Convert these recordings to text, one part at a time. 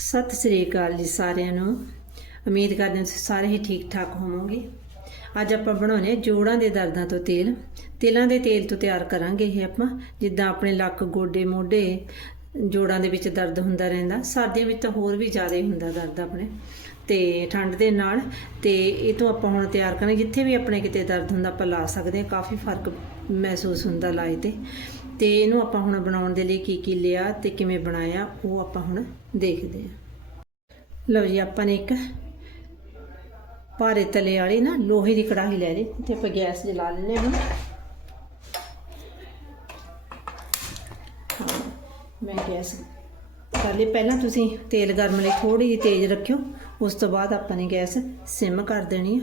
ਸਤਿ ਸ੍ਰੀ ਅਕਾਲ ਜੀ ਸਾਰਿਆਂ ਨੂੰ। ਉਮੀਦ ਕਰਦੇ ਹਾਂ ਤੁਸੀਂ ਸਾਰੇ ਹੀ ਠੀਕ ਠਾਕ ਹੋਵੋਗੇ। ਅੱਜ ਆਪਾਂ ਬਣਾਉਣੇ ਜੋੜਾਂ ਦੇ ਦਰਦਾਂ ਤੋਂ ਤੇਲ। ਤਿਲਾਂ ਦੇ ਤੇਲ ਤੋਂ ਤਿਆਰ ਕਰਾਂਗੇ ਇਹ ਆਪਾਂ। ਜਿੱਦਾਂ ਆਪਣੇ ਲੱਕ, ਗੋਡੇ, ਮੋਢੇ ਜੋੜਾਂ ਦੇ ਵਿੱਚ ਦਰਦ ਹੁੰਦਾ ਰਹਿੰਦਾ। ਸਰਦੀਆਂ ਵਿੱਚ ਤਾਂ ਹੋਰ ਵੀ ਜ਼ਿਆਦਾ ਹੀ ਹੁੰਦਾ ਦਰਦ ਆਪਣੇ। ਤੇ ਠੰਡ ਦੇ ਨਾਲ ਤੇ ਇਹ ਤੋਂ ਆਪਾਂ ਹੁਣ ਤਿਆਰ ਕਰਾਂਗੇ। ਜਿੱਥੇ ਵੀ ਆਪਣੇ ਕਿਤੇ ਦਰਦ ਹੁੰਦਾ ਆਪਾਂ ਲਾ ਸਕਦੇ ਹਾਂ। ਕਾਫੀ ਫ਼ਰਕ ਮਹਿਸੂਸ ਹੁੰਦਾ ਲਾਏ ਤੇ। ਤੇ ਇਹਨੂੰ ਆਪਾਂ ਹੁਣ ਬਣਾਉਣ ਦੇ ਲਈ ਕੀ ਕੀ ਲਿਆ ਤੇ ਕਿਵੇਂ ਬਣਾਇਆ, ਉਹ ਆਪਾਂ ਹੁਣ ਦੇਖਦੇ ਹਾਂ। ਲਓ ਜੀ, ਆਪਾਂ ਨੇ ਇੱਕ ਭਾਰੇ ਤਲੇ ਵਾਲੀ ਨਾ ਲੋਹੇ ਦੀ ਕੜਾਹੀ ਲੈ ਲਈ। ਤੇ ਆਪਾਂ ਗੈਸ ਜਲਾ ਲੈਨੇ ਹਾਂ ਮੈਂ ਗੈਸ ਕਰ ਲਈ। ਪਹਿਲਾਂ ਤੁਸੀਂ ਤੇਲ ਗਰਮ ਲਈ ਥੋੜੀ ਜਿਹੀ ਤੇਜ਼ ਰੱਖਿਓ। ਉਸ ਤੋਂ ਬਾਅਦ ਆਪਾਂ ਨੇ ਗੈਸ ਸਿਮ ਕਰ ਦੇਣੀ ਆ।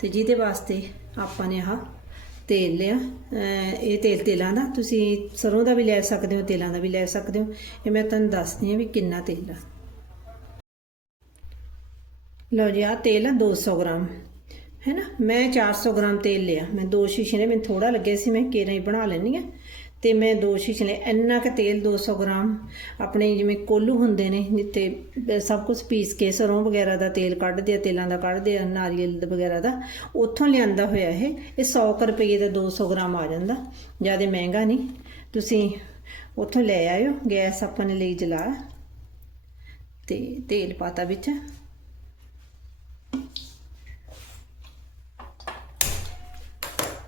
ਤੇ ਜਿਹਦੇ ਵਾਸਤੇ ਆਪਾਂ ਨੇ ਆਹ ਤੇਲ ਲਿਆ। ਇਹ ਤੇਲ ਤੇਲਾਂ ਦਾ। ਤੁਸੀਂ ਸਰੋਂ ਦਾ ਵੀ ਲੈ ਸਕਦੇ ਹੋ, ਤੇਲਾਂ ਦਾ ਵੀ ਲੈ ਸਕਦੇ ਹੋ। ਇਹ ਮੈਂ ਤੁਹਾਨੂੰ ਦੱਸਦੀ ਹਾਂ ਵੀ ਕਿੰਨਾ ਤੇਲ ਆ। ਲਓ ਜੀ ਆ ਤੇਲ ਆ 200 ਗ੍ਰਾਮ। ਹੈ ਨਾ ਮੈਂ 400 ਗ੍ਰਾਮ ਤੇਲ ਲਿਆ। ਮੈਂ ਦੋ ਸ਼ੀਸ਼ੇ ਨੇ, ਮੈਨੂੰ ਥੋੜਾ ਲੱਗਿਆ ਸੀ, ਮੈਂ ਕੇਰਾਂ ਹੀ ਬਣਾ ਲੈਣੀ ਆ ਤੇ ਮੈਂ ਦੋ ਸ਼ੀਸ਼ੇ ਲੈ ਇੰਨਾ ਕੁ ਤੇਲ 200 ਗ੍ਰਾਮ ਆਪਣੇ ਜਿਵੇਂ ਕੋਲੂ ਹੁੰਦੇ ਨੇ ਜਿੱਤੇ ਸਭ ਕੁਝ ਪੀਸ ਕੇ ਸਰੋਂ ਵਗੈਰਾ ਦਾ ਤੇਲ ਕੱਢਦੇ ਆ, ਤੇਲਾਂ ਦਾ ਕੱਢਦੇ ਆ, ਨਾਰੀਅਲ ਵਗੈਰਾ ਦਾ, ਉੱਥੋਂ ਲਿਆਂਦਾ ਹੋਇਆ ਇਹ। ਇਹ 100 ਕੁ ਰੁਪਏ ਦਾ 200 ਗ੍ਰਾਮ ਆ ਜਾਂਦਾ। ਜ਼ਿਆਦਾ ਮਹਿੰਗਾ ਨਹੀਂ। ਤੁਸੀਂ ਉੱਥੋਂ ਲੈ ਆਇਓ, ਗੈਸ ਆਪਾਂ ਨੇ ਲਈ ਜਲਾ। ਤੇ ਤੇਲ ਪਾਤਾ ਵਿੱਚ।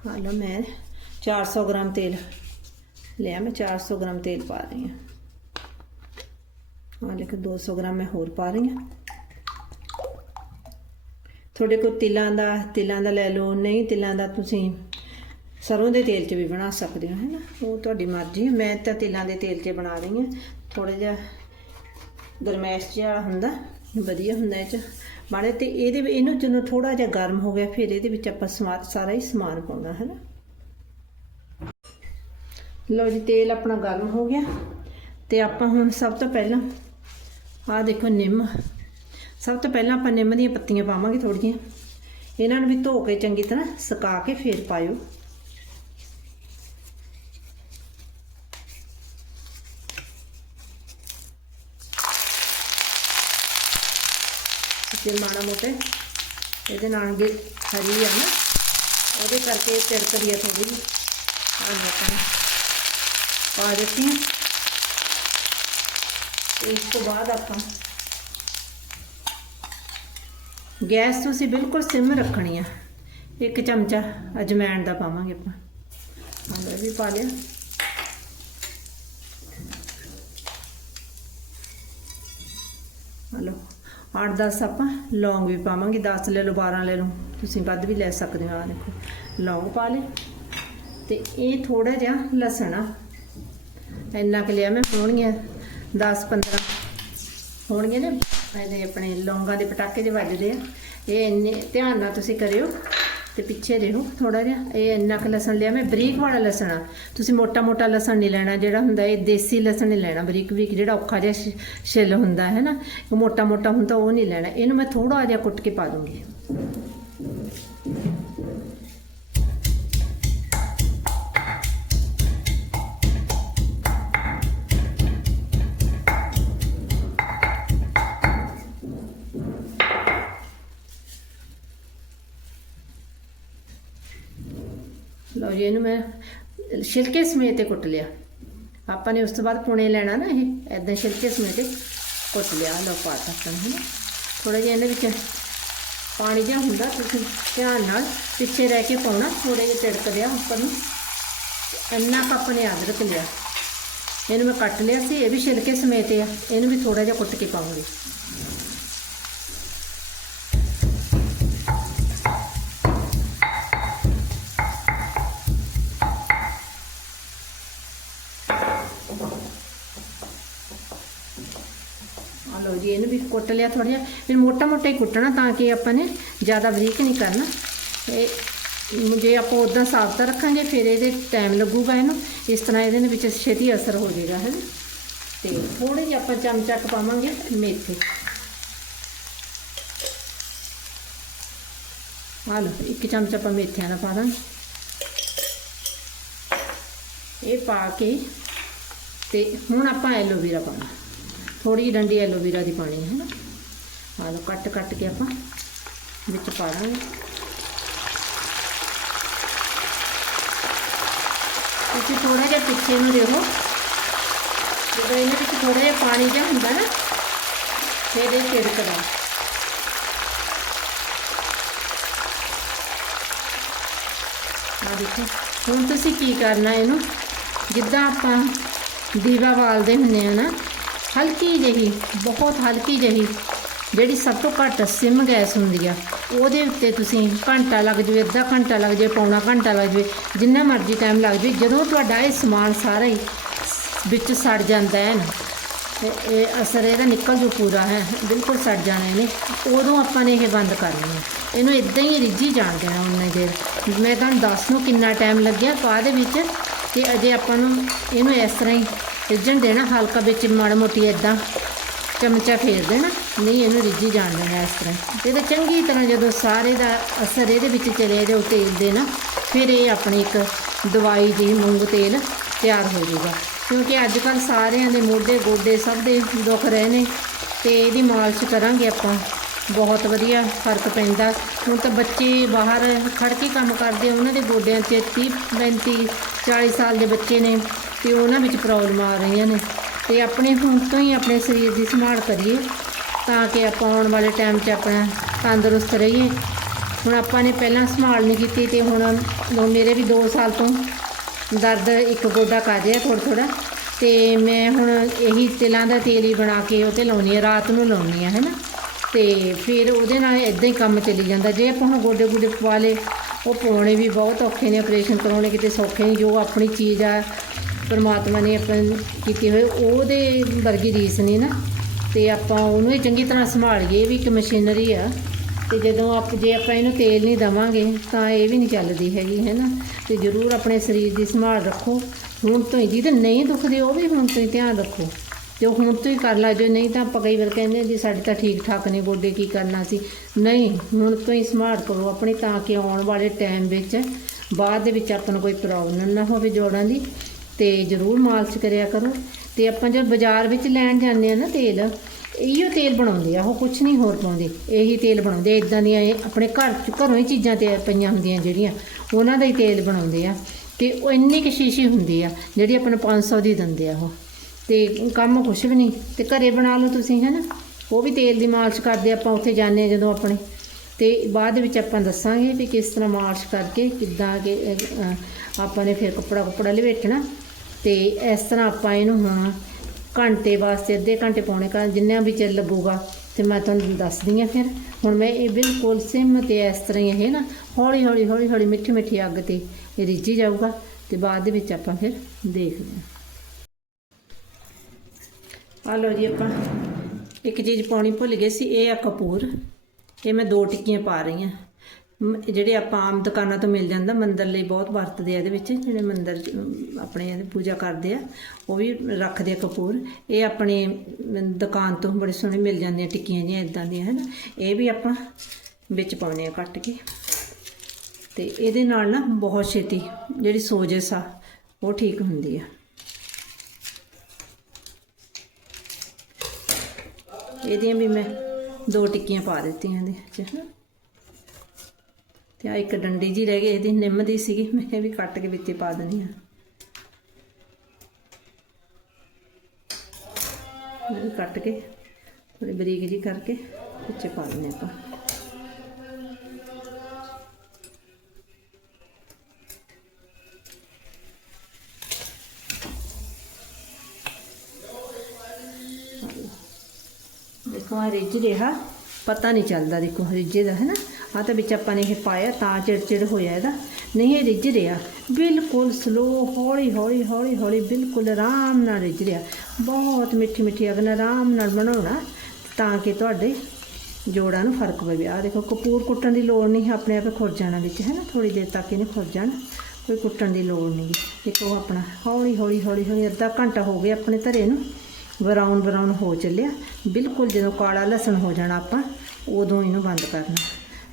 ਹਾਂ ਲਓ ਮੈਂ 400 ਗ੍ਰਾਮ ਤੇਲ। ਲਿਆ ਮੈਂ 400 ਗ੍ਰਾਮ ਤੇਲ ਪਾ ਰਹੀ ਹਾਂ। ਹਾਂ ਲੇਕਿਨ 200 ਗ੍ਰਾਮ ਮੈਂ ਹੋਰ ਪਾ ਰਹੀ ਹਾਂ। ਤੁਹਾਡੇ ਕੋਲ ਤਿਲਾਂ ਦਾ ਤਿਲਾਂ ਦਾ ਲੈ ਲਓ, ਨਹੀਂ ਤਿਲਾਂ ਦਾ ਤੁਸੀਂ ਸਰੋਂ ਦੇ ਤੇਲ 'ਚ ਵੀ ਬਣਾ ਸਕਦੇ ਹੋ ਹੈ ਨਾ ਉਹ ਤੁਹਾਡੀ ਮਰਜ਼ੀ ਹੈ। ਮੈਂ ਤਾਂ ਤਿਲਾਂ ਦੇ ਤੇਲ 'ਚ ਬਣਾ ਰਹੀ ਹਾਂ। ਥੋੜਾ ਜਿਹਾ ਗਰਮੈਸ਼ ਜਿਹਾ ਹੁੰਦਾ, ਵਧੀਆ ਹੁੰਦਾ ਇਹ 'ਚ। ਮਾੜੇ ਤੇ ਇਹਦੇ ਇਹਨੂੰ ਜਦੋਂ ਥੋੜਾ ਜਿਹਾ ਗਰਮ ਹੋ ਗਿਆ, ਫਿਰ ਇਹਦੇ ਵਿੱਚ ਆਪਾਂ ਸਮਾਨ ਸਾਰਾ ਹੀ ਸਮਾਨ ਪਾਉਣਾ ਹੈ ਨਾ ਲਓ ਜੀ, ਤੇਲ ਆਪਣਾ ਗਰਮ ਹੋ ਗਿਆ ਤੇ ਆਪਾਂ ਹੁਣ ਸਭ ਤੋਂ ਪਹਿਲਾਂ ਆਹ ਦੇਖੋ ਨਿੰਮ। ਸਭ ਤੋਂ ਪਹਿਲਾਂ ਆਪਾਂ ਨਿੰਮ ਦੀਆਂ ਪੱਤੀਆਂ ਪਾਵਾਂਗੇ ਥੋੜੀਆਂ ਇਹਨਾਂ ਨੂੰ ਵੀ ਧੋ ਕੇ ਚੰਗੀ ਤਰ੍ਹਾਂ ਸੁਕਾ ਕੇ ਫੇਰ ਪਾਇਓ। ਤੇ ਮਾੜਾ ਮੋਟੇ ਇਹਦੇ ਨਾਲ ਵੀ ਹਰੀ ਆ ਨਾ, ਉਹਦੇ ਕਰਕੇ ਤਿੜਕਦੀ ਆ ਥੋੜੀ ਜਿਹੀ। ਆਹ ਆਪਾਂ ਪਾ ਦਿੱਤੀ ਇਸ ਤੋਂ ਬਾਅਦ ਆਪਾਂ ਗੈਸ ਤੁਸੀਂ ਬਿਲਕੁਲ ਸਿਮ ਰੱਖਣੀ ਆ। ਇੱਕ ਚਮਚਾ ਅਜਮੈਣ ਦਾ ਪਾਵਾਂਗੇ ਆਪਾਂ। ਹਾਂ ਵੀ ਪਾ ਲਿਆ। ਹਲੋ 8-10 ਆਪਾਂ ਲੌਂਗ ਵੀ ਪਾਵਾਂਗੇ 10 ਲੈ ਲਓ 12 ਲੈ ਲਓ। ਤੁਸੀਂ ਵੱਧ ਵੀ ਲੈ ਸਕਦੇ ਹੋ ਆ ਦੇਖੋ। ਲੌਂਗ ਪਾ ਲਏ। ਤੇ ਇਹ ਥੋੜਾ ਜਿਹਾ ਲਸਣ ਆ। ਇੰਨਾ ਕੁ ਲਿਆ ਮੈਂ ਹੋਣਗੀਆਂ 10-15 ਹੋਣਗੇ ਨੇ? ਇਹਦੇ ਆਪਣੇ ਲੌਂਗਾਂ ਦੇ ਪਟਾਕੇ ਜਿਹੇ ਵੱਜਦੇ ਆ। ਇਹ ਇੰਨੇ ਧਿਆਨ ਨਾਲ ਤੁਸੀਂ ਕਰਿਓ ਤੇ ਪਿੱਛੇ ਰਹੋ ਥੋੜਾ ਜਿਹਾ। ਇਹ ਇੰਨਾ ਕੁ ਲਸਣ ਲਿਆ ਮੈਂ ਬਰੀਕ ਵਾਲਾ ਲਸਣ ਆ। ਤੁਸੀਂ ਮੋਟਾ ਮੋਟਾ ਲਸਣ ਨਹੀਂ ਲੈਣਾ, ਜਿਹੜਾ ਹੁੰਦਾ ਇਹ ਦੇਸੀ ਲਸਣ ਨਹੀਂ ਲੈਣਾ। ਬਰੀਕ ਬਰੀਕ ਜਿਹੜਾ ਔਖਾ ਜਿਹਾ ਛ- ਛਿੱਲ ਹੁੰਦਾ ਹੈ ਨਾ, ਉਹ ਮੋਟਾ ਮੋਟਾ ਹੁੰਦਾ ਉਹ ਨਹੀਂ ਲੈਣਾ। ਇਹਨੂੰ ਮੈਂ ਥੋੜਾ ਜਿਹਾ ਕੁੱਟ ਕੇ ਪਾ ਦੂੰਗੀ। ਲਓ ਜੀ, ਇਹਨੂੰ ਮੈਂ ਛਿਲਕੇ ਸਮੇਤ 'ਤੇ ਕੁੱਟ ਲਿਆ। ਆਪਾਂ ਨੇ ਉਸ ਤੋਂ ਬਾਅਦ ਪੁਣੇ ਲੈਣਾ ਨਾ ਇਹ ਐਦਾਂ ਛਿਲਕੇ ਸਮੇਤ 'ਤੇ ਕੁੱਟ ਲਿਆ। ਲਓ ਪਾਤਾ ਆਪਾਂ ਨੂੰ। ਥੋੜਾ ਜਿਹਾ ਇਹਦੇ ਵਿੱਚ ਪਾਣੀ ਜਿਹਾ ਹੁੰਦਾ, ਤੁਸੀਂ ਧਿਆਨ ਨਾਲ ਪਿੱਛੇ ਰਹਿ ਕੇ ਪਾਉਣਾ ਥੋੜੇ ਜਿਹਾ ਤਿੜਕ ਦਿਆ ਉੱਪਰ ਨੂੰ। ਇੰਨਾ ਕੱਪ ਨੇ ਅਦਰਕ ਲਿਆ। ਇਹਨੂੰ ਮੈਂ ਕੱਟ ਲਿਆ ਸੀ, ਇਹ ਵੀ ਛਿਲਕੇ ਸਮੇਤ ਆ। ਇਹਨੂੰ ਵੀ ਥੋੜਾ ਜਿਹਾ ਕੁੱਟ ਕੇ ਪਾਉਂਗੀ ਆ ਲਓ ਜੀ ਇਹਨੂੰ ਵੀ ਕੁੱਟ ਲਿਆ ਥੋੜਾ ਜਿਹਾ। ਫਿਰ ਮੋਟਾ ਮੋਟਾ ਹੀ ਕੁੱਟਣਾ ਤਾਂ ਕਿ ਆਪਾਂ ਨੇ ਜ਼ਿਆਦਾ ਬਰੀਕ ਨਹੀਂ ਕਰਨਾ। ਇਹ ਜੇ ਆਪਾਂ ਉਦਾਂ ਸਾਬਤ ਰੱਖਾਂਗੇ, ਫਿਰ ਇਹਦੇ ਟਾਈਮ ਲੱਗੂਗਾ ਇਹਨੂੰ। ਇਸ ਤਰ੍ਹਾਂ ਇਹਦੇ ਵਿੱਚ ਛੇਤੀ ਅਸਰ ਹੋ ਜਾਏਗਾ, ਹੈ ਤੇ ਥੋੜੇ ਜਿਹਾ ਆਪਾਂ ਚਮਚਾ ਕੁ ਪਾਵਾਂਗੇ ਮੇਥੇ। ਆ ਲਓ, ਇੱਕ ਚਮਚਾ ਆਪਾਂ ਮੇਥਿਆਂ ਦਾ ਪਾ ਦਾਂਗੇ। ਇਹ ਪਾ ਕੇ ਤੇ ਹੁਣ ਆਪਾਂ ਐਲੋਵੇਰਾ ਪਾਉਣਾ ਥੋੜੀ ਡੰਡੀ ਐਲੋਵੀਰਾ ਦੀ ਪਾਣੀ ਹੈ ਨਾ ਆ ਲਓ, ਕੱਟ ਕੱਟ ਕੇ ਆਪਾਂ ਵਿੱਚ ਪਾ ਦਾਂਗੇ। ਤੁਸੀਂ ਥੋੜਾ ਜਿਹਾ ਪਿੱਛੇ ਨੂੰ ਦੇਖੋ। ਜਦੋਂ ਇਹਨਾਂ ਵਿੱਚ ਥੋੜਾ ਜਿਹਾ ਪਾਣੀ ਜਿਹਾ ਹੁੰਦਾ ਨਾ, ਫਿਰ ਇਹ ਛਿੜਕਦਾ ਆ ਦੇਖੋ, ਹੁਣ ਤੁਸੀਂ ਕੀ ਕਰਨਾ ਇਹਨੂੰ? ਜਿੱਦਾਂ ਆਪਾਂ ਦੀਵਾ ਬਾਲਦੇ ਹੁੰਨੇ ਆ ਨਾ ਹਲਕੀ ਜਿਹੀ, ਬਹੁਤ ਹਲਕੀ ਜਿਹੀ, ਜਿਹੜੀ ਸਭ ਤੋਂ ਘੱਟ ਸਿਮ ਗੈਸ ਹੁੰਦੀ ਆ, ਉਹਦੇ ਉੱਤੇ ਤੁਸੀਂ ਘੰਟਾ ਲੱਗ ਜਾਵੇ, ਅੱਧਾ ਘੰਟਾ ਲੱਗ ਜਾਵੇ, ਪੌਣਾ ਘੰਟਾ ਲੱਗ ਜਾਵੇ, ਜਿੰਨਾ ਮਰਜ਼ੀ ਟਾਈਮ ਲੱਗ ਜਾਵੇ, ਜਦੋਂ ਤੁਹਾਡਾ ਇਹ ਸਮਾਨ ਸਾਰਾ ਹੀ ਵਿੱਚ ਸੜ ਜਾਂਦਾ ਹੈ ਨਾ, ਤੇ ਇਹ ਅਸਰ ਇਹਦਾ ਨਿਕਲ ਜੂ ਪੂਰਾ ਹੈ, ਬਿਲਕੁਲ ਸੜ ਜਾਣਾ ਇਹਨੇ, ਉਦੋਂ ਆਪਾਂ ਨੇ ਇਹ ਬੰਦ ਕਰਨੀ ਹੈ ਇਹਨੂੰ ਇਦਾਂ ਹੀ ਰਿੱਝੀ ਜਾਣ ਦੇਣਾ ਉਨੇ ਦੇਰ। ਮੈਂ ਤੁਹਾਨੂੰ ਦੱਸ ਨੂੰ ਕਿੰਨਾ ਟਾਈਮ ਲੱਗਿਆ, ਬਾਅਦ ਵਿੱਚ ਕਿ ਅਜੇ ਆਪਾਂ ਨੂੰ ਇਹਨੂੰ ਇਸ ਤਰ੍ਹਾਂ ਹੀ ਰਿੱਝਣ ਦੇਣਾ ਹਲਕਾ ਵਿੱਚ ਮਾੜਾ ਮੋਟੀ ਇਦਾਂ ਚਮਚਾ ਫੇਰ ਦੇਣਾ। ਨਹੀਂ, ਇਹਨੂੰ ਰਿੱਝੀ ਜਾਣ ਦੇਣਾ ਇਸ ਤਰ੍ਹਾਂ। ਤੇ ਇਹਦਾ ਚੰਗੀ ਤਰ੍ਹਾਂ ਜਦੋਂ ਸਾਰੇ ਦਾ ਅਸਰ ਇਹਦੇ ਵਿੱਚ ਚਲੇ ਜਾਏ ਉਹ ਤੇਲ ਦੇ ਨਾ, ਫਿਰ ਇਹ ਆਪਣੀ ਇੱਕ ਦਵਾਈ ਦੀ ਮੂੰਗ ਤੇਲ ਤਿਆਰ ਹੋ ਜਾਊਗਾ। ਕਿਉਂਕਿ ਅੱਜ ਕੱਲ ਸਾਰਿਆਂ ਦੇ ਮੋਢੇ ਗੋਡੇ ਸਭ ਦੇ ਦੁੱਖ ਰਹੇ ਨੇ ਤੇ ਇਹਦੀ ਮਾਲਿਸ਼ ਕਰਾਂਗੇ ਆਪਾਂ। ਬਹੁਤ ਵਧੀਆ ਫ਼ਰਕ ਪੈਂਦਾ। ਹੁਣ ਤਾਂ ਬੱਚੇ ਬਾਹਰ ਖੜ ਕੇ ਕੰਮ ਕਰਦੇ ਆ, ਉਹਨਾਂ ਦੇ ਗੋਡਿਆਂ 'ਚ 30 35 40 ਸਾਲ ਦੇ ਬੱਚੇ ਨੇ ਤੇ ਉਹਨਾਂ ਵਿੱਚ ਪ੍ਰੋਬਲਮ ਆ ਰਹੀਆਂ ਨੇ। ਤੇ ਆਪਣੇ ਹੁਣ ਤੋਂ ਹੀ ਆਪਣੇ ਸਰੀਰ ਦੀ ਸੰਭਾਲ ਕਰੀਏ ਤਾਂ ਕਿ ਆਪਾਂ ਆਉਣ ਵਾਲੇ ਟਾਈਮ 'ਚ ਆਪਣਾ ਤੰਦਰੁਸਤ ਰਹੀਏ। ਹੁਣ ਆਪਾਂ ਨੇ ਪਹਿਲਾਂ ਸੰਭਾਲ ਨਹੀਂ ਕੀਤੀ ਤੇ ਹੁਣ ਮੇਰੇ ਵੀ 2 ਸਾਲ ਤੋਂ ਦਰਦ ਇੱਕ ਗੋਡਾ ਕਰ ਰਿਹਾ ਥੋੜਾ ਥੋੜਾ ਤੇ ਮੈਂ ਹੁਣ ਇਹੀ ਤਿਲਾਂ ਦਾ ਤੇਲ ਹੀ ਬਣਾ ਕੇ ਉਹ ਤੇ ਲਾਉਣੀ ਆ ਰਾਤ ਨੂੰ ਲਾਉਣੀ ਆ ਹੈਨਾ? ਤੇ ਫਿਰ ਉਹਦੇ ਨਾਲ ਇਦਾਂ ਹੀ ਕੰਮ ਚੱਲੀ ਜਾਂਦਾ। ਜੇ ਆਪਾਂ ਹੁਣ ਗੋਡੇ ਗੋਡੇ ਪਵਾ ਲੇ ਉਹ ਪਾਉਣੇ ਵੀ ਬਹੁਤ ਔਖੇ ਨੇ ਆਪਰੇਸ਼ਨ ਕਰਾਉਣੇ ਕਿਤੇ ਸੌਖੇ ਨਹੀਂ ਜੋ ਆਪਣੀ ਚੀਜ਼ ਆ, ਪਰਮਾਤਮਾ ਨੇ ਆਪਾਂ ਕੀਤੀ ਹੋਏ, ਉਹਦੇ ਵਰਗੀ ਰੀਸ ਨਹੀਂ ਨਾ। ਤੇ ਆਪਾਂ ਉਹਨੂੰ ਹੀ ਚੰਗੀ ਤਰ੍ਹਾਂ ਸੰਭਾਲੀਏ ਇਹ ਵੀ ਇੱਕ ਮਸ਼ੀਨਰੀ ਆ। ਤੇ ਜਦੋਂ ਆਪ, ਜੇ ਆਪਾਂ ਇਹਨੂੰ ਤੇਲ ਨਹੀਂ ਦਵਾਂਗੇ, ਤਾਂ ਇਹ ਵੀ ਨਹੀਂ ਚੱਲਦੀ ਹੈਗੀ ਹੈ ਨਾ ਤੇ ਜ਼ਰੂਰ ਆਪਣੇ ਸਰੀਰ ਦੀ ਸੰਭਾਲ ਰੱਖੋ। ਹੁਣ ਤੋਂ ਹੀ, ਜਿਹਦੇ ਨਹੀਂ ਦੁਖਦੇ, ਉਹ ਵੀ ਹੁਣ ਤੋਂ ਹੀ ਧਿਆਨ ਰੱਖੋ। ਤੇ ਉਹ ਹੁਣ ਤੋਂ ਹੀ ਕਰ ਲਾ ਜੋ ਨਹੀਂ ਤਾਂ ਆਪਾਂ ਕਈ ਵਾਰ ਕਹਿੰਦੇ ਜੀ ਸਾਡੇ ਤਾਂ ਠੀਕ ਠਾਕ ਨੇ ਗੋਡੇ ਕੀ ਕਰਨਾ ਸੀ। ਨਹੀਂ, ਹੁਣ ਤੋਂ ਹੀ ਸੰਭਾਲ ਕਰੋ ਆਪਣੀ ਤਾਂ ਕਿ ਆਉਣ ਵਾਲੇ ਟਾਈਮ ਵਿੱਚ ਬਾਅਦ ਦੇ ਵਿੱਚ ਆਪਾਂ ਨੂੰ ਕੋਈ ਪ੍ਰੋਬਲਮ ਨਾ ਹੋਵੇ ਜੋੜਾਂ ਦੀ। ਤੇ ਜ਼ਰੂਰ ਮਾਲਸ਼ ਕਰਿਆ ਕਰੋ। ਤੇ ਆਪਾਂ ਜਦ ਬਾਜ਼ਾਰ ਵਿੱਚ ਲੈਣ ਜਾਂਦੇ ਆ ਨਾ ਤੇਲ ਇਹੋ ਤੇਲ ਬਣਾਉਂਦੇ ਆ, ਉਹ ਕੁਝ ਨਹੀਂ ਹੋਰ ਪਾਉਂਦੇ। ਇਹੀ ਤੇਲ ਬਣਾਉਂਦੇ ਇਦਾਂ ਦੀਆਂ ਇਹ ਆਪਣੇ ਘਰ ਚ, ਘਰੋਂ ਹੀ ਚੀਜ਼ਾਂ ਤੇ ਪਈਆਂ ਹੁੰਦੀਆਂ ਜਿਹੜੀਆਂ, ਉਹਨਾਂ ਦਾ ਹੀ ਤੇਲ ਬਣਾਉਂਦੇ ਆ। ਤੇ ਉਹ ਇੰਨੀ ਕੁ ਸ਼ੀਸ਼ੀ ਹੁੰਦੀ ਆ, ਜਿਹੜੀ ਆਪਾਂ ਨੂੰ 500 ਦੀ ਦਿੰਦੇ ਆ ਉਹ। ਤੇ ਕੰਮ ਕੁਛ ਵੀ ਨਹੀਂ। ਤੇ ਘਰੇ ਬਣਾ ਲਓ ਤੁਸੀਂ ਹੈ ਨਾ ਉਹ ਵੀ ਤੇਲ ਦੀ ਮਾਲਿਸ਼ ਕਰਦੇ ਆਪਾਂ, ਉੱਥੇ ਜਾਂਦੇ ਆ ਜਦੋਂ ਆਪਣੇ। ਤੇ ਬਾਅਦ ਵਿੱਚ ਆਪਾਂ ਦੱਸਾਂਗੇ ਵੀ ਕਿਸ ਤਰ੍ਹਾਂ ਮਾਲਿਸ਼ ਕਰਕੇ ਕਿੱਦਾਂ ਕਿ ਆਪਾਂ ਨੇ ਫਿਰ ਕੱਪੜਾ ਕੁੱਪੜਾ ਲਵੇਟਣਾ। ਤੇ ਇਸ ਤਰ੍ਹਾਂ ਆਪਾਂ ਇਹਨੂੰ ਹੁਣ ਘੰਟੇ ਵਾਸਤੇ, ਅੱਧੇ ਘੰਟੇ ਪੌਣੇ ਘੰਟੇ, ਜਿੰਨਾ ਵੀ ਚਿਰ ਲੱਗੂਗਾ, ਤੇ ਮੈਂ ਤੁਹਾਨੂੰ ਦੱਸਦੀ ਆ ਫਿਰ। ਹੁਣ ਮੈਂ ਇਹ ਬਿਲਕੁਲ ਸਿਮ ਤੇ ਇਸ ਤਰ੍ਹਾਂ ਹੀ ਇਹ ਨਾ ਹੌਲੀ ਹੌਲੀ ਹੌਲੀ ਹੌਲੀ ਮਿੱਠੀ ਮਿੱਠੀ ਅੱਗ ਤੇ ਇਹ ਰਿੱਝੀ ਜਾਊਗਾ। ਤੇ ਬਾਅਦ ਦੇ ਵਿੱਚ ਆਪਾਂ ਫਿਰ ਦੇਖਦੇ ਹਾਂ। ਆ ਲਓ ਜੀ ਆਪਾਂ ਇੱਕ ਚੀਜ਼ ਪਾਉਣੀ ਭੁੱਲ ਗਏ ਸੀ ਇਹ ਆ ਕਪੂਰ। ਇਹ ਮੈਂ ਦੋ ਟਿੱਕੀਆਂ ਪਾ ਰਹੀ ਹਾਂ। ਮ- ਜਿਹੜੇ ਆਪਾਂ ਆਮ ਦੁਕਾਨਾਂ ਤੋਂ ਮਿਲ ਜਾਂਦਾ ਮੰਦਰ ਲਈ ਬਹੁਤ ਵਰਤਦੇ ਆ ਇਹਦੇ ਵਿੱਚ ਜਿਹੜੇ ਮੰਦਰ 'ਚ, ਆਪਣੇ ਇਹਦੇ ਪੂਜਾ ਕਰਦੇ ਆ ਉਹ ਵੀ ਰੱਖਦੇ ਆ ਕਪੂਰ। ਇਹ ਆਪਣੇ ਦੁਕਾਨ ਤੋਂ ਬੜੇ ਸੋਹਣੇ ਮਿਲ ਜਾਂਦੀਆਂ ਟਿੱਕੀਆਂ ਜਿਹੀਆਂ ਇਦਾਂ ਦੀਆਂ ਹੈ ਨਾ ਇਹ ਵੀ ਆਪਾਂ ਵਿੱਚ ਪਾਉਣੇ ਆ ਕੱਟ ਕੇ। ਤੇ ਇਹਦੇ ਨਾਲ ਨਾ ਬਹੁਤ ਛੇਤੀ ਜਿਹੜੀ ਸੋਜਸ ਆ ਉਹ ਠੀਕ ਹੁੰਦੀ ਆ। ਇਹਦੀਆਂ ਵੀ ਮੈਂ ਦੋ ਟਿੱਕੀਆਂ ਪਾ ਦਿੱਤੀਆਂ ਇਹਦੇ ਵਿੱਚ। ਹਨਾ ਤੇ ਆ ਇੱਕ ਡੰਡੀ ਜੀ ਰਹਿ ਗਈ ਇਹਦੀ ਨਿੰਮ ਦੀ ਸੀਗੀ। ਮੈਂ ਇਹ ਵੀ ਕੱਟ ਕੇ ਵਿੱਚ ਪਾ ਦਿੰਦੀ ਆ ਕੱਟ ਕੇ ਥੋੜੀ ਬਰੀਕ ਜੀ ਕਰਕੇ ਵਿੱਚ ਪਾ ਦਿੰਦੇ ਆਪਾਂ। ਦੇਖੋ ਰਿੱਝ ਰਿਹਾ ਪਤਾ ਨਹੀਂ ਚੱਲਦਾ ਦੇਖੋ ਰਿੱਝੇ ਦਾ ਹੈ ਨਾ ਆ ਤਾਂ ਵਿੱਚ ਆਪਾਂ ਨੇ ਇਹ ਪਾਇਆ ਤਾਂ ਚਿੜਚਿੜ ਹੋਇਆ ਇਹਦਾ। ਨਹੀਂ ਇਹ ਰਿੱਝ ਰਿਹਾ। ਬਿਲਕੁਲ ਸਲੋ ਹੌਲੀ ਹੌਲੀ ਹੌਲੀ ਹੌਲੀ ਬਿਲਕੁਲ ਆਰਾਮ ਨਾਲ ਰਿੱਝ ਰਿਹਾ। ਬਹੁਤ ਮਿੱਠੀ ਮਿੱਠੀ ਅਗਨ ਆਰਾਮ ਨਾਲ ਬਣਾਉਣਾ ਤਾਂ ਕਿ ਤੁਹਾਡੇ ਜੋੜਾਂ ਨੂੰ ਫ਼ਰਕ ਪਵੇ। ਆ ਦੇਖੋ ਕਪੂਰ ਕੁੱਟਣ ਦੀ ਲੋੜ ਨਹੀਂ ਹੈ, ਆਪਣੇ ਆਪ ਖੁਰ ਜਾਣਾ ਵਿੱਚ ਹੈ ਨਾ ਥੋੜੀ ਦੇਰ ਤੱਕ ਇਹਨੇ ਖੁਰ ਜਾਣਾ ਕੋਈ ਕੁੱਟਣ ਦੀ ਲੋੜ ਨਹੀਂ। ਦੇਖੋ ਆਪਣਾ ਹੌਲੀ ਹੌਲੀ ਹੌਲੀ ਹੌਲੀ ਅੱਧਾ ਘੰਟਾ ਹੋ ਗਿਆ ਆਪਣੇ ਧਰੇ ਨੂੰ। ਬਰਾਊਨ ਬਰਾਊਨ ਹੋ ਚੱਲਿਆ। ਬਿਲਕੁਲ ਜਦੋਂ ਕਾਲਾ ਲਸਣ ਹੋ ਜਾਣਾ ਆਪਾਂ, ਉਦੋਂ ਇਹਨੂੰ ਬੰਦ ਕਰਨਾ।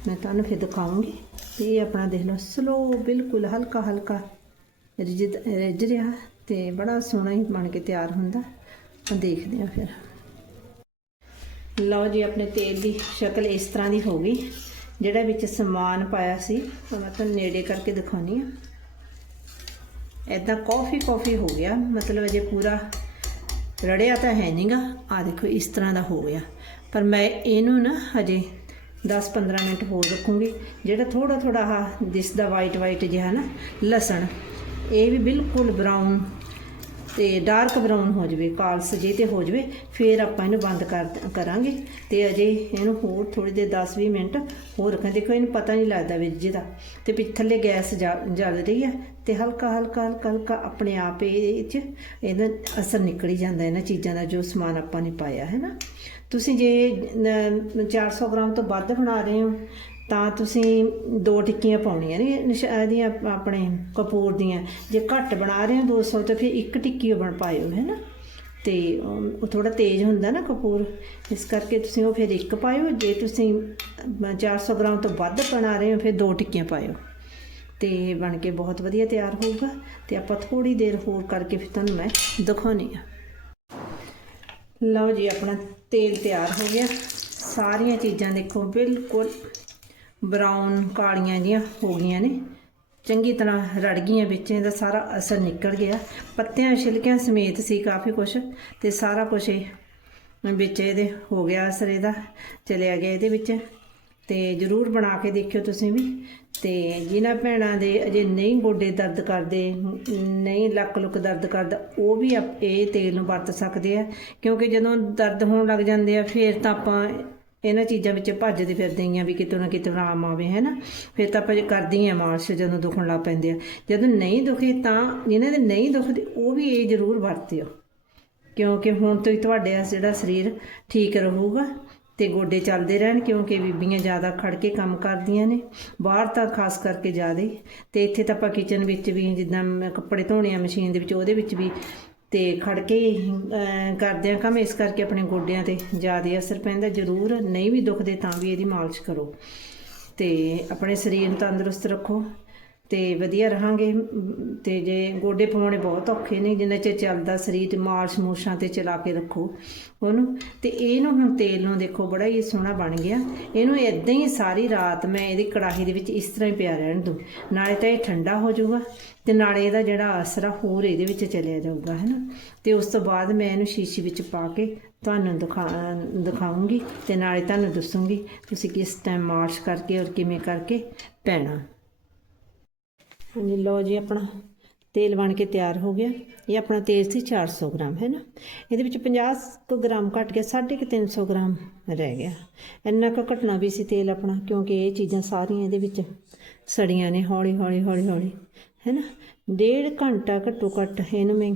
ਮੈਂ ਤੁਹਾਨੂੰ ਫਿਰ ਦਿਖਾਉਂਗੀ। ਤੇ ਇਹ ਆਪਣਾ ਦੇਖ ਲਓ ਸਲੋ ਬਿਲਕੁਲ ਹਲਕਾ ਹਲਕਾ ਰਿੱਝ ਰਿੱਝ ਰਿਹਾ ਤੇ ਬੜਾ ਸੋਹਣਾ ਹੀ ਬਣ ਕੇ ਤਿਆਰ ਹੁੰਦਾ। ਆਪਾਂ ਦੇਖਦੇ ਹਾਂ ਫਿਰ। ਲਓ ਜੀ, ਆਪਣੇ ਤੇਲ ਦੀ ਸ਼ਕਲ ਇਸ ਤਰ੍ਹਾਂ ਦੀ ਹੋ ਗਈ। ਜਿਹੜਾ ਵਿੱਚ ਸਮਾਨ ਪਾਇਆ ਸੀ, ਉਹ ਮੈਂ ਤੁਹਾਨੂੰ ਨੇੜੇ ਕਰਕੇ ਦਿਖਾਉਣੀ ਆ ਇਦਾਂ ਕਾਫੀ ਕਾਫੀ ਹੋ ਗਿਆ। ਮਤਲਬ ਅਜੇ ਪੂਰਾ ਰੜਿਆ ਤਾਂ ਹੈ ਨਹੀਂਗਾ ਆ ਦੇਖੋ, ਇਸ ਤਰ੍ਹਾਂ ਦਾ ਹੋ ਗਿਆ। ਪਰ ਮੈਂ ਇਹਨੂੰ ਨਾ ਹਜੇ 10-15 ਮਿੰਟ ਹੋਰ ਰੱਖੂੰਗੀ। ਜਿਹੜਾ ਥੋੜਾ ਥੋੜਾ ਆ ਦਿਸਦਾ ਵਾਈਟ ਵਾਈਟ ਜਿਹਾ ਨਾ ਲਸਣ, ਇਹ ਵੀ ਬਿਲਕੁਲ ਬਰਾਊਨ ਤੇ ਡਾਰਕ ਬਰਾਊਨ ਹੋ ਜਾਵੇ ਕਾਲਸ ਜੇ ਤੇ ਹੋ ਜਾਵੇ ਫਿਰ ਆਪਾਂ ਇਹਨੂੰ ਬੰਦ ਕਰ ਕਰਾਂਗੇ। ਤੇ ਅਜੇ ਇਹਨੂੰ ਹੋਰ ਥੋੜੀ ਦੇਰ 10-20 ਮਿੰਟ ਹੋਰ ਰੱਖਾਂ ਦੇਖੋ ਇਹਨੂੰ ਪਤਾ ਨਹੀਂ ਲੱਗਦਾ ਵਿੱਚ ਦਾ ਤੇ ਪਿੱਛੇ ਥੱਲੇ ਗੈਸ ਜਾ- ਜਲ ਰਹੀ ਆ ਤੇ ਹਲਕਾ ਹਲਕਾ ਹਲਕਾ ਹਲਕਾ ਆਪਣੇ ਆਪ ਇਹ 'ਚ ਇਹਦਾ ਅਸਰ ਨਿਕਲ ਜਾਂਦਾ ਇਹਨਾਂ ਚੀਜ਼ਾਂ ਦਾ ਜੋ ਸਮਾਨ ਆਪਾਂ ਨੇ ਪਾਇਆ ਹੈ ਨਾ? ਤੁਸੀਂ ਜੇ ਅਮ, 400 ਗ੍ਰਾਮ ਤੋਂ ਵੱਧ ਬਣਾ ਰਹੇ ਹੋ ਤਾਂ ਤੁਸੀਂ ਦੋ ਟਿੱਕੀਆਂ ਪਾਉਣੀਆਂ ਨੇ ਨਿਸ਼- ਇਹਦੀਆਂ ਆਪਣੇ ਕਪੂਰ ਦੀਆਂ। ਜੇ ਘੱਟ ਬਣਾ ਰਹੇ ਹੋ 200 ਤਾਂ ਫਿਰ ਇੱਕ ਟਿੱਕੀ ਬਣ ਪਾਇਓ ਹੈ ਨਾ? ਤੇ ਉਹ ਥੋੜਾ ਤੇਜ਼ ਹੁੰਦਾ ਨਾ ਕਪੂਰ। ਇਸ ਕਰਕੇ ਤੁਸੀਂ ਉਹ ਫਿਰ ਇੱਕ ਪਾਇਓ। ਜੇ ਤੁਸੀਂ ਅਮ, 400 ਗ੍ਰਾਮ ਤੋਂ ਵੱਧ ਬਣਾ ਰਹੇ ਹੋ ਫਿਰ ਦੋ ਟਿੱਕੀਆਂ ਪਾਇਓ। ਤੇ ਬਣ ਕੇ ਬਹੁਤ ਵਧੀਆ ਤਿਆਰ ਹੋਊਗਾ। ਤੇ ਆਪਾਂ ਥੋੜੀ ਦੇਰ ਹੋਰ ਕਰਕੇ ਫਿਰ ਤੁਹਾਨੂੰ ਮੈਂ ਦਿਖਾਉਣੀ ਆ। ਲਓ ਜੀ ਆਪਣਾ ਤੇਲ ਤਿਆਰ ਹੋ ਗਿਆ। ਸਾਰੀਆਂ ਚੀਜ਼ਾਂ ਦੇਖੋ ਬਿਲਕੁਲ ਬਰਾਊਨ ਕਾਲੀਆਂ ਜੀਆਂ ਹੋ ਗਈਆਂ ਨੇ। ਚੰਗੀ ਤਰ੍ਹਾਂ ਰੜ ਗਈਆਂ ਵਿੱਚ, ਇਹਦਾ ਸਾਰਾ ਅਸਰ ਨਿਕਲ ਗਿਆ। ਪੱਤਿਆਂ ਛਿਲਕਿਆਂ ਸਮੇਤ ਸੀ ਕਾਫੀ ਕੁਝ ਤੇ ਸਾਰਾ ਕੁਝ ਇਹ ਵਿੱਚ ਇਹਦੇ ਹੋ ਗਿਆ, ਅਸਰ ਇਹਦਾ ਚਲਿਆ ਗਿਆ ਇਹਦੇ ਵਿੱਚ। ਤੇ ਜਰੂਰ ਬਣਾ ਕੇ ਦੇਖਿਓ ਤੁਸੀਂ ਵੀ। ਤੇ ਜਿਨ੍ਹਾਂ ਭੈਣਾਂ ਦੇ ਅਜੇ ਨਹੀਂ ਗੋਡੇ ਦਰਦ ਕਰਦੇ, ਨਹੀਂ ਲੱਕ ਲੁੱਕ ਦਰਦ ਕਰਦਾ, ਉਹ ਵੀ ਆਪ- ਇਹ ਤੇਲ ਨੂੰ ਵਰਤ ਸਕਦੇ ਆ। ਕਿਉਂਕਿ ਜਦੋਂ ਦਰਦ ਹੋਣ ਲੱਗ ਜਾਂਦੇ ਆ, ਫਿਰ ਤਾਂ ਆਪਾਂ ਇਹਨਾਂ ਚੀਜ਼ਾਂ ਵਿੱਚ ਭੱਜਦੇ ਫਿਰਦੇ ਹਾਂ ਵੀ ਕਿਤੇ ਨਾ ਕਿਤੇ ਆਰਾਮ ਆਵੇ ਹੈ ਨਾ ਫਿਰ ਤਾਂ ਆਪਾਂ ਜੇ ਕਰਦੇ ਹੀ ਆ ਮਾਲਸ਼ ਜਦੋਂ ਦੁਖਣ ਲੱਗ ਪੈਂਦੇ ਆ। ਜਦੋਂ ਨਹੀਂ ਦੁਖੇ ਤਾਂ ਜਿਹਨਾਂ ਦੇ ਨਹੀਂ ਦੁਖਦੇ, ਉਹ ਵੀ ਇਹ ਜ਼ਰੂਰ ਵਰਤਿਓ। ਕਿਉਂਕਿ ਹੁਣ ਤੋਂ ਹੀ ਤੁਹਾਡੇ ਜਿਹੜਾ ਸਰੀਰ ਠੀਕ ਰਹੂਗਾ ਤੇ ਗੋਡੇ ਚੱਲਦੇ ਰਹਿਣ, ਕਿਉਂਕਿ ਬੀਬੀਆਂ ਜ਼ਿਆਦਾ ਖੜ ਕੇ ਕੰਮ ਕਰਦੀਆਂ ਨੇ। ਬਾਹਰ ਤਾਂ ਖਾਸ ਕਰਕੇ ਜ਼ਿਆਦਾ। ਹੀ ਤੇ ਇੱਥੇ ਤਾਂ ਆਪਾਂ ਕਿਚਨ ਵਿੱਚ ਵੀ ਜਿੱਦਾਂ ਮੈਂ ਕੱਪੜੇ ਧੋਣੇ ਆ, ਮਸ਼ੀਨ ਦੇ ਵਿੱਚ, ਉਹਦੇ ਵਿੱਚ ਵੀ ਤੇ ਖੜ ਕੇ ਹੀ, ਕਰਦੇ ਆ ਕੰਮ ਇਸ ਕਰਕੇ ਆਪਣੇ ਗੋਡਿਆਂ ਤੇ ਜ਼ਿਆਦਾ ਅਸਰ ਪੈਂਦਾ ਜ਼ਰੂਰ ਨਹੀਂ ਵੀ ਦੁਖਦੇ ਤਾਂ ਵੀ ਇਹਦੀ ਮਾਲਿਸ਼ ਕਰੋ। ਤੇ ਆਪਣੇ ਸਰੀਰ ਨੂੰ ਤੰਦਰੁਸਤ ਰੱਖੋ। ਤੇ ਵਧੀਆ ਰਹਾਂਗੇ ਅਮ, ਤੇ ਜੇ ਗੋਡੇ ਪਵਾਉਣੇ ਬਹੁਤ ਔਖੇ ਨੇ ਜਿੰਨਾ ਚਿਰ ਚੱਲਦਾ ਸਰੀਰ ਤੇ ਮਾਲਸ਼ ਮੂਸ਼ਾਂ ਤੇ ਚਲਾ ਕੇ ਰੱਖੋ ਉਹਨੂੰ। ਤੇ ਇਹਨੂੰ ਹੁਣ ਤੇਲ ਨੂੰ ਦੇਖੋ ਬੜਾ ਹੀ ਸੋਹਣਾ ਬਣ ਗਿਆ। ਇਹਨੂੰ ਇਦਾਂ ਹੀ ਸਾਰੀ ਰਾਤ ਮੈਂ ਇਹਦੀ ਕੜਾਹੀ ਦੇ ਵਿੱਚ ਇਸ ਤਰ੍ਹਾਂ ਹੀ ਪਿਆ ਰਹਿਣ ਦੂੰ। ਨਾਲੇ ਤਾਂ ਇਹ ਠੰਡਾ ਹੋ ਜਾਊਗਾ ਤੇ ਨਾਲੇ ਇਹਦਾ ਜਿਹੜਾ ਅਸਰ ਆ ਹੋਰ ਇਹਦੇ ਵਿੱਚ ਚਲਿਆ ਜਾਊਗਾ ਹੈ ਨਾ? ਤੇ ਉਸ ਤੋਂ ਬਾਅਦ ਮੈਂ ਇਹਨੂੰ ਸ਼ੀਸ਼ੀ ਵਿੱਚ ਪਾ ਕੇ ਤੁਹਾਨੂੰ ਦਿਖਾ ਦਿਖਾਉਂਗੀ ਤੇ ਨਾਲੇ ਤੁਹਾਨੂੰ ਦੱਸੂਗੀ ਤੁਸੀਂ ਕਿਸ ਟਾਈਮ ਮਾਰਚ ਕਰਕੇ ਔਰ ਕਿਵੇਂ ਕਰਕੇ ਪੈਣਾ। ਹਾਂਜੀ, ਲਓ ਜੀ, ਆਪਣਾ ਤੇਲ ਬਣ ਕੇ ਤਿਆਰ ਹੋ ਗਿਆ। ਇਹ ਆਪਣਾ ਤੇਲ ਸੀ 400 ਗ੍ਰਾਮ, ਹੈ ਨਾ? ਇਹਦੇ ਵਿੱਚ 50 ਕੁ ਗ੍ਰਾਮ ਘਟ ਗਿਆ 350 ਗ੍ਰਾਮ ਰਹਿ ਗਿਆ। ਇੰਨਾ ਕੁ ਘਟਣਾ ਵੀ ਸੀ ਤੇਲ ਆਪਣਾ, ਕਿਉਂਕਿ ਇਹ ਚੀਜ਼ਾਂ ਸਾਰੀਆਂ ਇਹਦੇ ਵਿੱਚ ਸੜੀਆਂ ਨੇ, ਹੌਲੀ ਹੌਲੀ ਹੌਲੀ ਹੌਲੀ, ਹੈ ਨਾ? ਡੇਢ ਘੰਟਾ ਘੱਟੋ ਘੱਟ ਇਹਨੂੰ ਮੈਂ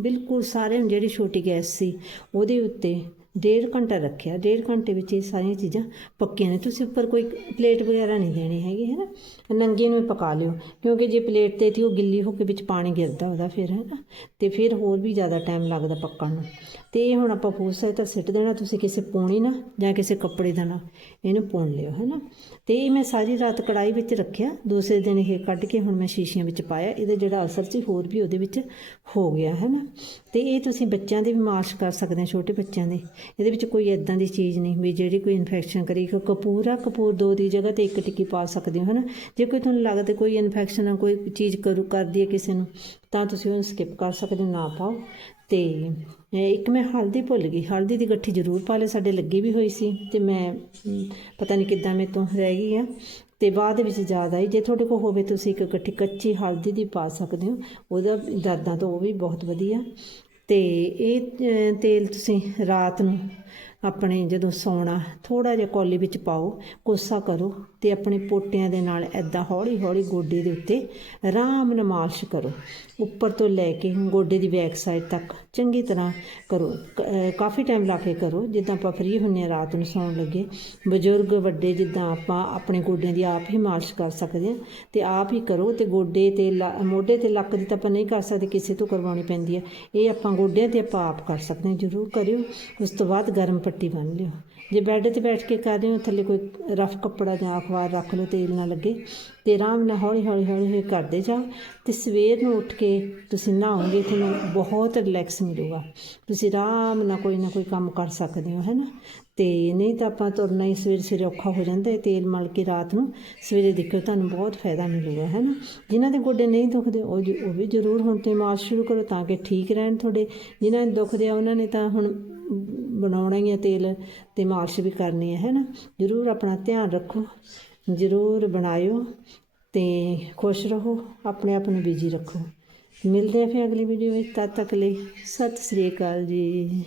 ਬਿਲਕੁਲ ਸਾਰੇ ਨੂੰ ਜਿਹੜੀ ਛੋਟੀ ਗੈਸ ਸੀ, ਉਹਦੇ ਉੱਤੇ ਡੇਢ ਘੰਟਾ ਰੱਖਿਆ, ਡੇਢ ਘੰਟੇ ਵਿੱਚ ਇਹ ਸਾਰੀਆਂ ਚੀਜ਼ਾਂ ਪੱਕੀਆਂ ਨੇ। ਤੁਸੀਂ ਉੱਪਰ ਕੋਈ ਪਲੇਟ ਵਗੈਰਾ ਨਹੀਂ ਦੇਣੀ ਹੈਗੀ ਹੈ ਨਾ ਨੰਗੇ ਨੂੰ ਹੀ ਪਕਾ ਲਿਓ, ਕਿਉਂਕਿ ਜੇ ਪਲੇਟ ਤੇ ਥੀ ਉਹ ਗਿੱਲੀ ਹੋ ਕੇ ਵਿੱਚ ਪਾਣੀ ਗਿਰਦਾ ਉਹਦਾ ਫਿਰ ਹੈ ਨਾ ਤੇ ਫਿਰ ਹੋਰ ਵੀ ਜ਼ਿਆਦਾ ਟਾਈਮ ਲੱਗਦਾ ਪੱਕਣ ਨੂੰ। ਤੇ ਇਹ ਹੁਣ ਆਪਾਂ ਫੂਸੇ ਤਾਂ ਸਿੱਟ ਦੇਣਾ, ਤੁਸੀਂ ਕਿਸੇ ਪੂਣੀ ਨਾ ਜਾਂ ਕਿਸੇ ਕੱਪੜੇ ਦਾ ਨਾ, ਇਹਨੂੰ ਪੁਣ ਲਿਓ ਹੈ ਨਾ ਤੇ ਇਹ ਮੈਂ ਸਾਰੀ ਰਾਤ ਕੜਾਈ ਵਿੱਚ ਰੱਖਿਆ, ਦੂਸਰੇ ਦਿਨ ਇਹ ਕੱਢ ਕੇ ਹੁਣ ਮੈਂ ਸ਼ੀਸ਼ੀਆਂ ਵਿੱਚ ਪਾਇਆ, ਇਹਦਾ ਜਿਹੜਾ ਅਸਰ ਸੀ ਹੋਰ ਵੀ ਉਹਦੇ ਵਿੱਚ ਹੋ ਗਿਆ ਹੈ ਨਾ ਤੇ ਇਹ ਤੁਸੀਂ ਬੱਚਿਆਂ ਦੇ ਵੀ ਮਾਲਿਸ਼ ਕਰ ਸਕਦੇ ਹੋ, ਛੋਟੇ ਬੱਚਿਆਂ ਦੇ। ਇਹਦੇ ਵਿੱਚ ਕੋਈ ਇਦਾਂ ਦੀ ਚੀਜ਼ ਨਹੀਂ ਵੀ ਜਿਹੜੀ ਕੋਈ ਇਨਫੈਕਸ਼ਨ ਕਰੀ ਕਿ ਕਪੂਰ ਆ, ਕਪੂਰ ਦੋ ਦੀ ਜਗ੍ਹਾ ਤੇ ਇੱਕ ਟਿੱਕੀ ਪਾ ਸਕਦੇ ਹੋ ਹੈ ਨਾ ਜੇ ਕੋਈ ਤੁਹਾਨੂੰ ਲੱਗਦਾ ਕੋਈ ਇਨਫੈਕਸ਼ਨ ਆ, ਕੋਈ ਚੀਜ਼ ਕਰੂ, ਕਰਦੀ ਹੈ ਕਿਸੇ ਨੂੰ, ਤਾਂ ਤੁਸੀਂ ਉਹਨੂੰ ਸਕਿਪ ਕਰ ਸਕਦੇ ਹੋ, ਨਾ ਪਾਓ। ਤੇ ਇੱਕ ਮੈਂ ਹਲਦੀ ਭੁੱਲ ਗਈ। ਹਲਦੀ ਦੀ ਗੱਠੀ ਜ਼ਰੂਰ ਪਾ ਲਿਓ ਸਾਡੇ ਲੱਗੀ ਵੀ ਹੋਈ ਸੀ ਤੇ ਮੈਂ ਪਤਾ ਨਹੀਂ ਕਿੱਦਾਂ ਮੇਰੇ ਤੋਂ ਰਹਿ ਗਈ ਆ। ਤੇ ਬਾਅਦ ਵਿੱਚ ਯਾਦ ਆਈ, ਜੇ ਤੁਹਾਡੇ ਕੋਲ ਹੋਵੇ ਤੁਸੀਂ ਇੱਕ ਗੱਠੀ ਕੱਚੀ ਹਲਦੀ ਦੀ ਪਾ ਸਕਦੇ ਹੋ। ਉਹਦਾ ਦਰਦਾਂ ਤੋਂ ਉਹ ਵੀ ਬਹੁਤ ਵਧੀਆ। ਤੇ ਇਹ ਤੇਲ ਤੁਸੀਂ ਰਾਤ ਨੂੰ ਆਪਣੇ ਜਦੋਂ ਸੌਣਾ ਥੋੜਾ ਜਿਹਾ ਕੌਲੀ ਵਿੱਚ ਪਾਓ, ਕੋਸਾ ਕਰੋ ਤੇ ਆਪਣੇ ਪੋਟਿਆਂ ਦੇ ਨਾਲ ਐਦਾਂ ਹੌਲੀ ਹੌਲੀ ਗੋਡੇ ਦੇ ਉੱਤੇ ਆਰਾਮ ਨਾਲ ਮਾਲਿਸ਼ ਕਰੋ। ਉੱਪਰ ਤੋਂ ਲੈ ਕੇ ਗੋਡੇ ਦੀ ਬੈਕ ਸਾਈਡ ਤੱਕ ਚੰਗੀ ਤਰ੍ਹਾਂ ਕਰੋ। ਕ- ਕਾਫੀ ਟਾਈਮ ਲਾ ਕੇ ਕਰੋ। ਜਿੱਦਾਂ ਆਪਾਂ ਫ੍ਰੀ ਹੁੰਨੇ ਆ, ਰਾਤ ਨੂੰ ਸੌਣ ਲੱਗੇ। ਬਜ਼ੁਰਗ, ਵੱਡੇ ਜਿੱਦਾਂ ਆਪਾਂ ਆਪਣੇ ਗੋਡਿਆਂ ਦੀ ਆਪ ਹੀ ਮਾਲਿਸ਼ ਕਰ ਸਕਦੇ ਹਾਂ ਤੇ ਆਪ ਹੀ ਕਰੋ ਤੇ ਗੋਡੇ ਤੇ ਲ- ਮੋਢੇ ਤੇ ਲੱਕ ਦੀ ਤਾਂ ਆਪਾਂ ਨਹੀਂ ਕਰ ਸਕਦੇ, ਕਿਸੇ ਤੋਂ ਕਰਵਾਉਣੀ ਪੈਂਦੀ ਹੈ ਇਹ ਆਪਾਂ ਗੋਡਿਆਂ ਤੇ ਆਪਾਂ ਆਪ ਕਰ ਸਕਦੇ ਹਾਂ। ਜ਼ਰੂਰ ਕਰਿਓ। ਉਸ ਤੋਂ ਬਾਅਦ ਗਰਮ ਪੱਟੀ ਬੰਨ੍ਹ ਲਿਓ। ਜੇ ਬੈੱਡ ਤੇ ਬੈਠ ਕੇ ਕਰ ਰਹੇ ਹੋ, ਥੱਲੇ ਕੋਈ ਰਫ ਕੱਪੜਾ ਜਾਂ ਅਖਬਾਰ ਰੱਖ ਲਓ, ਤੇਲ ਨਾ ਲੱਗੇ, ਤੇ ਆਰਾਮ ਨਾਲ ਹੌਲੀ ਹੌਲੀ ਹੌਲੀ ਹੌਲੀ ਕਰਦੇ ਜਾਓ, ਤੇ ਸਵੇਰ ਨੂੰ ਉੱਠ ਕੇ ਤੁਸੀਂ ਨਹਾਓਗੇ, ਤੁਹਾਨੂੰ ਬਹੁਤ ਰਿਲੈਕਸ ਮਿਲੂਗਾ। ਤੁਸੀਂ ਆਰਾਮ ਨਾਲ ਕੋਈ ਨਾ ਕੋਈ ਕੰਮ ਕਰ ਸਕਦੇ ਹੋ, ਹੈਨਾ? ਤੇ ਨਹੀਂ ਤਾਂ ਆਪਾਂ ਤੁਰਨਾ ਹੀ ਸਵੇਰੇ ਸਵੇਰੇ ਔਖਾ ਹੋ ਜਾਂਦਾ ਹੈ, ਤੇਲ ਮਲ ਕੇ ਰਾਤ ਨੂੰ ਸਵੇਰੇ ਦੇਖੋ ਤੁਹਾਨੂੰ ਬਹੁਤ ਫਾਇਦਾ ਮਿਲੂਗਾ, ਹੈਨਾ? ਜਿਨ੍ਹਾਂ ਦੇ ਗੋਡੇ ਨਹੀਂ ਦੁਖਦੇ, ਉਹ ਉਹ ਵੀ ਜ਼ਰੂਰ ਹੁਣ ਤੇ ਮਾਲਿਸ਼ ਸ਼ੁਰੂ ਕਰੋ ਤਾਂ ਕਿ ਠੀਕ ਰਹਿਣ ਤੁਹਾਡੇ। ਜਿਨ੍ਹਾਂ ਦੇ ਦੁਖਦੇ ਆ, ਉਹਨਾਂ ਨੇ ਤਾਂ ਹੁਣ ਬਣਾਉਣਾ ਹੀ ਹੈ ਤੇਲ ਤੇ ਮਾਲਿਸ਼ ਵੀ ਕਰਨੀ ਹੈ ਹੈਨਾ? ਜ਼ਰੂਰ ਆਪਣਾ ਧਿਆਨ ਰੱਖੋ, ਜ਼ਰੂਰ ਬਣਾਇਓ ਤੇ ਖੁਸ਼ ਰਹੋ, ਆਪਣੇ ਆਪ ਨੂੰ ਬਿਜ਼ੀ ਰੱਖੋ। ਮਿਲਦੇ ਆ ਫਿਰ ਅਗਲੀ ਵੀਡੀਓ ਵਿੱਚ, ਤਦ ਤੱਕ ਲਈ ਸਤਿ ਸ੍ਰੀ ਅਕਾਲ ਜੀ।